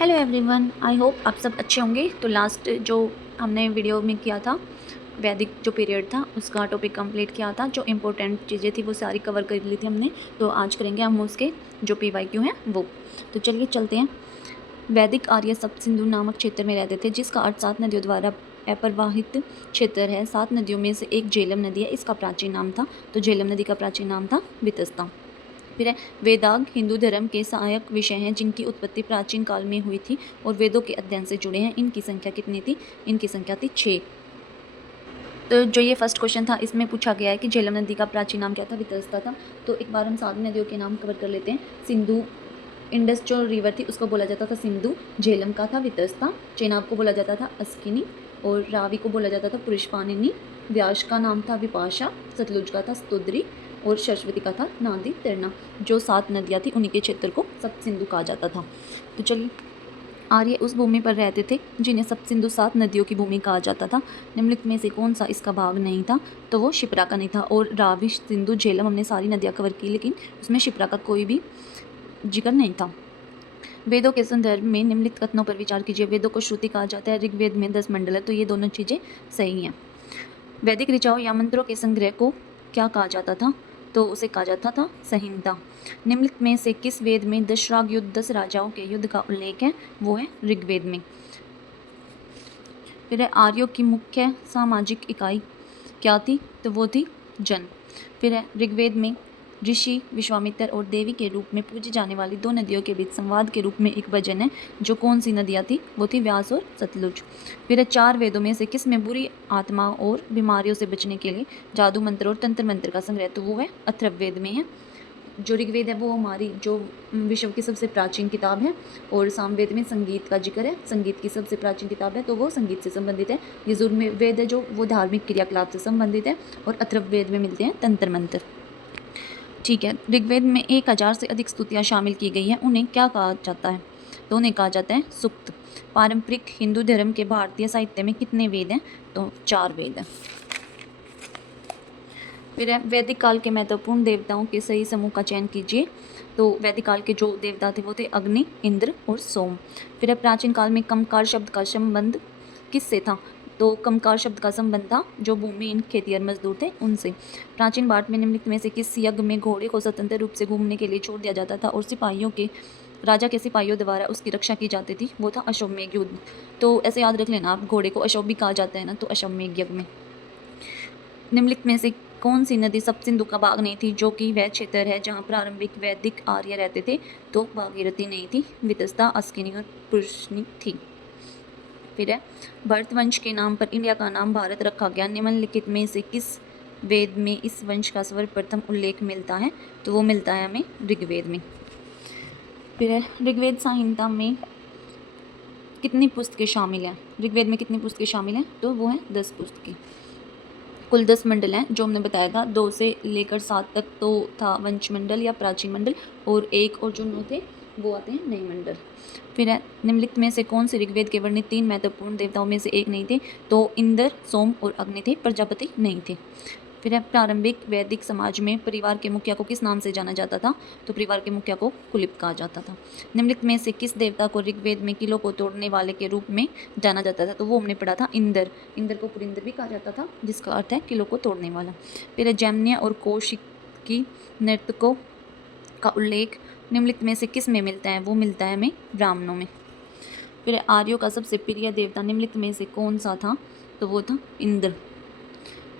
Hello everyone, I hope आप सब अच्छे होंगे। तो लास्ट जो हमने वीडियो में किया था, वैदिक जो पीरियड था उसका टॉपिक कंप्लीट किया था। जो इम्पोर्टेंट चीज़ें थी वो सारी कवर कर ली थी हमने। तो आज करेंगे हम उसके जो PYQ हैं वो। तो चलिए चलते हैं। वैदिक आर्य सप्त सिंधु नामक क्षेत्र में रहते थे, जिसका अर्थ 7 नदियों द्वारा अप्रवाहित क्षेत्र है। 7 नदियों में से एक झेलम नदी है, इसका प्राचीन नाम था। तो झेलम नदी का प्राचीन नाम था वितस्ता। फिर है वेदांग हिंदू धर्म के सहायक विषय हैं, जिनकी उत्पत्ति प्राचीन काल में हुई थी और वेदों के अध्ययन से जुड़े हैं। इनकी संख्या कितनी थी? इनकी संख्या थी 6। तो जो ये फर्स्ट क्वेश्चन था, इसमें पूछा गया है कि झेलम नदी का प्राचीन नाम क्या था? वितस्ता था। तो एक बार हम सारी नदियों के नाम कवर कर लेते हैं। सिंधु, इंडस जो रिवर थी उसको बोला जाता था सिंधु, झेलम का था वितस्ता, चेनाब को बोला जाता था अस्किनी और रावी को बोला जाता था पुरुषपानिनी, व्यास का नाम था विपाशा, सतलुज का था स्तुद्री और सरस्वती का था नादी तिरना। जो 7 नदियाँ थी उन्हीं के क्षेत्र को सप्त सिंधु कहा जाता था। तो चलिए, आर्य उस भूमि पर रहते थे जिन्हें सप्त सिंधु 7 नदियों की भूमि कहा जाता था। निम्नलिखित में से कौन सा इसका भाग नहीं था? तो वो शिप्रा का नहीं था। और रावी, सिंधु, झेलम हमने सारी नदियाँ कवर की, लेकिन उसमें शिप्रा का कोई भी जिक्र नहीं था। वेदों के संदर्भ में निम्नलिखित कथनों पर विचार कीजिए। वेदों को श्रुति कहा जाता है, ऋग्वेद में 10 मंडल है, तो ये दोनों चीज़ें सही हैं। वैदिक ऋचाओं या मंत्रों के संग्रह को क्या कहा जाता था? तो उसे कहा जाता था संहिता। निम्नलिखित में से किस वेद में दशराग युद्ध, 10 राजाओं के युद्ध का उल्लेख है? वो है ऋग्वेद में। फिर है आर्यों की मुख्य सामाजिक इकाई क्या थी? तो वो थी जन। फिर है ऋग्वेद में ऋषि विश्वामित्र और देवी के रूप में पूजी जाने वाली 2 नदियों के बीच संवाद के रूप में एक भजन है। जो कौन सी नदियाँ थी? वो थी व्यास और सतलुज। फिर है 4 वेदों में से किस में बुरी आत्मा और बीमारियों से बचने के लिए जादू मंत्र और तंत्र मंत्र का संग्रह? तो वो है अथर्ववेद में है। जो ऋग्वेद है वो हमारी जो विश्व की सबसे प्राचीन किताब है, और सामवेद में संगीत का जिक्र है। संगीत की सबसे प्राचीन किताब है, तो वो संगीत से संबंधित है। यजुर्वेद है जो वो धार्मिक क्रियाकलाप से संबंधित है, और अथर्ववेद में मिलते हैं तंत्र मंत्र। ठीक है, ऋग्वेद में 1000 से अधिक स्तुतियाँ शामिल की गई हैं। उन्हें क्या कहा जाता है? तो उन्हें कहा जाता है सूक्त। पारंपरिक हिंदू धर्म के भारतीय साहित्य में कितने वेद हैं? तो 4 वेद हैं। फिर है वैदिक काल के महत्वपूर्ण देवताओं के सही समूह का चयन कीजिए। तो वैदिक काल के जो देवता थे वो थे अग्नि, इंद्र और सोम। फिर है प्राचीन काल में कमकार शब्द का संबंध किससे था? तो कमकार शब्द का संबंध था जो भूमिहीन खेतिहर मजदूर थे उनसे। प्राचीन भारत में निम्नलिखित में से किस यज्ञ में घोड़े को स्वतंत्र रूप से घूमने के लिए छोड़ दिया जाता था और राजा के सिपाहियों द्वारा उसकी रक्षा की जाती थी? वो था अश्वमेध युद्ध। तो ऐसे याद रख लेना आप, घोड़े को अश्व भी कहा जाता है ना, तो अश्वमेध यज्ञ में। निम्नलिखित में से कौन सी नदी सप्त सिंधु का भाग नहीं थी? जो कि वह क्षेत्र है जहाँ प्रारंभिक वैदिक आर्य रहते थे। तो भागीरथी नहीं थी, वितस्ता, अस्किनी और पुरुषनी थी। फिर है भरत वंश के नाम पर इंडिया का नाम भारत रखा गया। निम्नलिखित में से किस वेद में इस वंश का सर्वप्रथम उल्लेख मिलता है? तो वो मिलता है हमें ऋग्वेद में। फिर है ऋग्वेद संहिता में कितनी पुस्तकें शामिल हैं? ऋग्वेद में कितनी पुस्तकें शामिल हैं? तो वो हैं 10 पुस्तकें। कुल 10 मंडल हैं जो हमने बताया था। 2 से लेकर 7 तक तो था वंश मंडल या प्राचीन मंडल, और 1 और जो 9 थे वो आते हैं नए मंडल। फिर है निम्नलिखित में से कौन से ऋग्वेद के वर्णित 3 महत्वपूर्ण देवताओं में से एक नहीं थे? तो इंद्र, सोम और अग्नि थे, प्रजापति नहीं थे। फिर है प्रारंभिक वैदिक समाज में परिवार के मुखिया को किस नाम से जाना जाता था? तो परिवार के मुखिया को कुलिप कहा जाता था। निम्नलिखित में से किस देवता को ऋग्वेद में किलों को तोड़ने वाले के रूप में जाना जाता था? तो वो हमने पढ़ा था इंद्र। इंद्र को पुरिंदर भी कहा जाता था, जिसका अर्थ है किलों को तोड़ने वाला। फिर है जैमिनी और कौशिकी नर्तकों का उल्लेख निम्नलिखित में से किस में मिलता है? वो मिलता है हमें ब्राह्मणों में। फिर है आर्यों का सबसे प्रिय देवता निम्नलिखित में से कौन सा था? तो वो था इंद्र।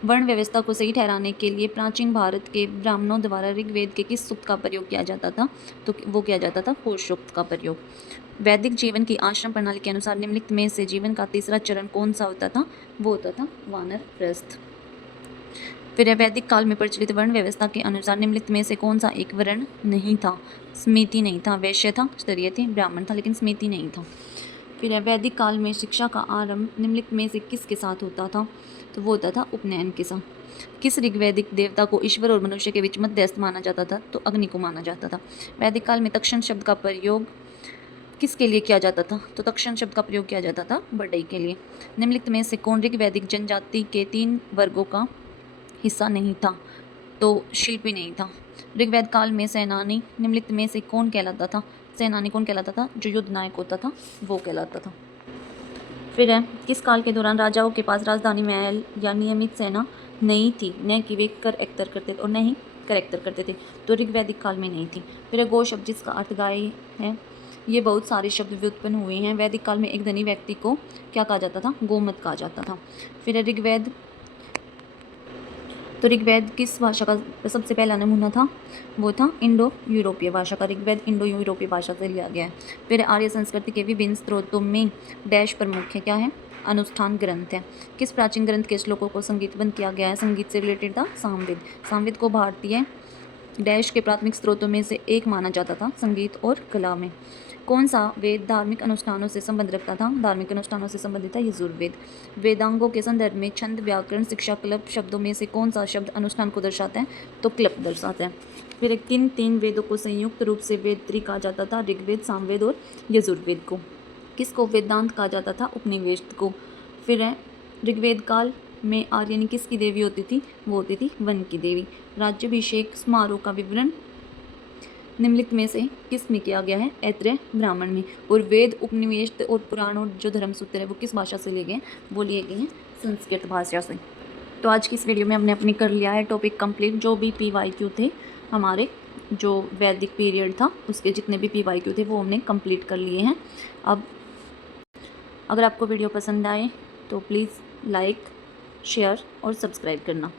वर्ण व्यवस्था को सही ठहराने के लिए प्राचीन भारत के ब्राह्मणों द्वारा ऋग्वेद के किस सूक्त का प्रयोग किया जाता था? तो वो किया जाता था घोष सूक्त का प्रयोग। वैदिक जीवन की आश्रम प्रणाली के अनुसार निम्नलिखित में से जीवन का तीसरा चरण कौन सा होता था? वो होता था वानरप्रस्थ। फिर वैदिक काल में प्रचलित वर्ण व्यवस्था के अनुसार निम्नलिखित में से कौन सा एक वर्ण नहीं था? स्मृति नहीं था। वैश्य था, क्षत्रिय थे, ब्राह्मण था, लेकिन स्मृति नहीं था। फिर वैदिक काल में शिक्षा का आरंभ निम्नलिखित में से किसके साथ होता था? तो वो होता था उपनयन के साथ। किस ऋग्वैदिक देवता को ईश्वर और मनुष्य के बीच मध्यस्थ माना जाता था? तो अग्नि को माना जाता था। वैदिक काल में तक्षण शब्द का प्रयोग किसके लिए किया जाता था? तो तक्षण शब्द का प्रयोग किया जाता था बढ़ई के लिए। निम्नलिखित में से कौन ऋग्वैदिक जनजाति के 3 वर्गों का हिस्सा नहीं था? तो शिल्पी नहीं था। ऋग्वेद काल में सेनानी निम्नलिखित में से कौन कहलाता था? सेनानी कौन कहलाता था? जो युद्ध नायक होता था वो कहलाता था। फिर है, किस काल के दौरान राजाओं के पास राजधानी महल या नियमित सेना नहीं थी, न कि वे कर एकतर करते थे और न ही कर एकतर करते थे? तो ऋग्वैदिक काल में नहीं थी। फिर है, गो शब्द जिसका अर्थ गाय है, ये बहुत सारे शब्द व्युत्पन्न हुए हैं। वैदिक काल में एक धनी व्यक्ति को क्या कहा जाता था? गोमत कहा जाता था। फिर है, ऋग्वेद किस भाषा का सबसे पहला नमूना था? वो था इंडो यूरोपीय भाषा का। ऋग्वेद इंडो यूरोपीय भाषा से लिया गया है। फिर आर्य संस्कृति के विभिन्न स्रोतों में डैश प्रमुख है, क्या है? अनुष्ठान ग्रंथ है। किस प्राचीन ग्रंथ के श्लोकों को संगीतबद्ध किया गया है? संगीत से रिलेटेड था सामवेद। सामवेद को भारतीय डैश के प्राथमिक स्रोतों में से एक माना जाता था संगीत और कला में। कौन सा वेद धार्मिक अनुष्ठानों से संबंध रखता था? धार्मिक अनुष्ठानों से संबंधित था यजुर्वेद। वेदांगों के संदर्भ में छंद, व्याकरण, शिक्षा, क्लब शब्दों में से कौन सा शब्द अनुष्ठान को दर्शाता है? तो क्लब दर्शाता है। फिर एक तीन वेदों को संयुक्त रूप से वेद त्रय कहा जाता था, ऋग्वेद, सामवेद और यजुर्वेद को। किसको वेदांत कहा जाता था? उपनिवेश को। फिर है, ऋग्वेद काल में आर्यनी किसकी देवी होती थी? वो होती थी वन की देवी। राज्याभिषेक समारोह का विवरण निम्नलिखित में से किस में किया गया है? ऐत्रेय ब्राह्मण में। और वेद, उपनिवेश और पुराण और जो धर्मसूत्र है वो किस भाषा से लिए गए हैं? वो लिए गए हैं संस्कृत भाषा से। तो आज की इस वीडियो में हमने अपनी कर लिया है टॉपिक कंप्लीट। जो भी PYQ थे हमारे, जो वैदिक पीरियड था उसके जितने भी PYQ थे वो हमने कंप्लीट कर लिए हैं। अब अगर आपको वीडियो पसंद आए तो प्लीज़ लाइक, शेयर और सब्सक्राइब करना।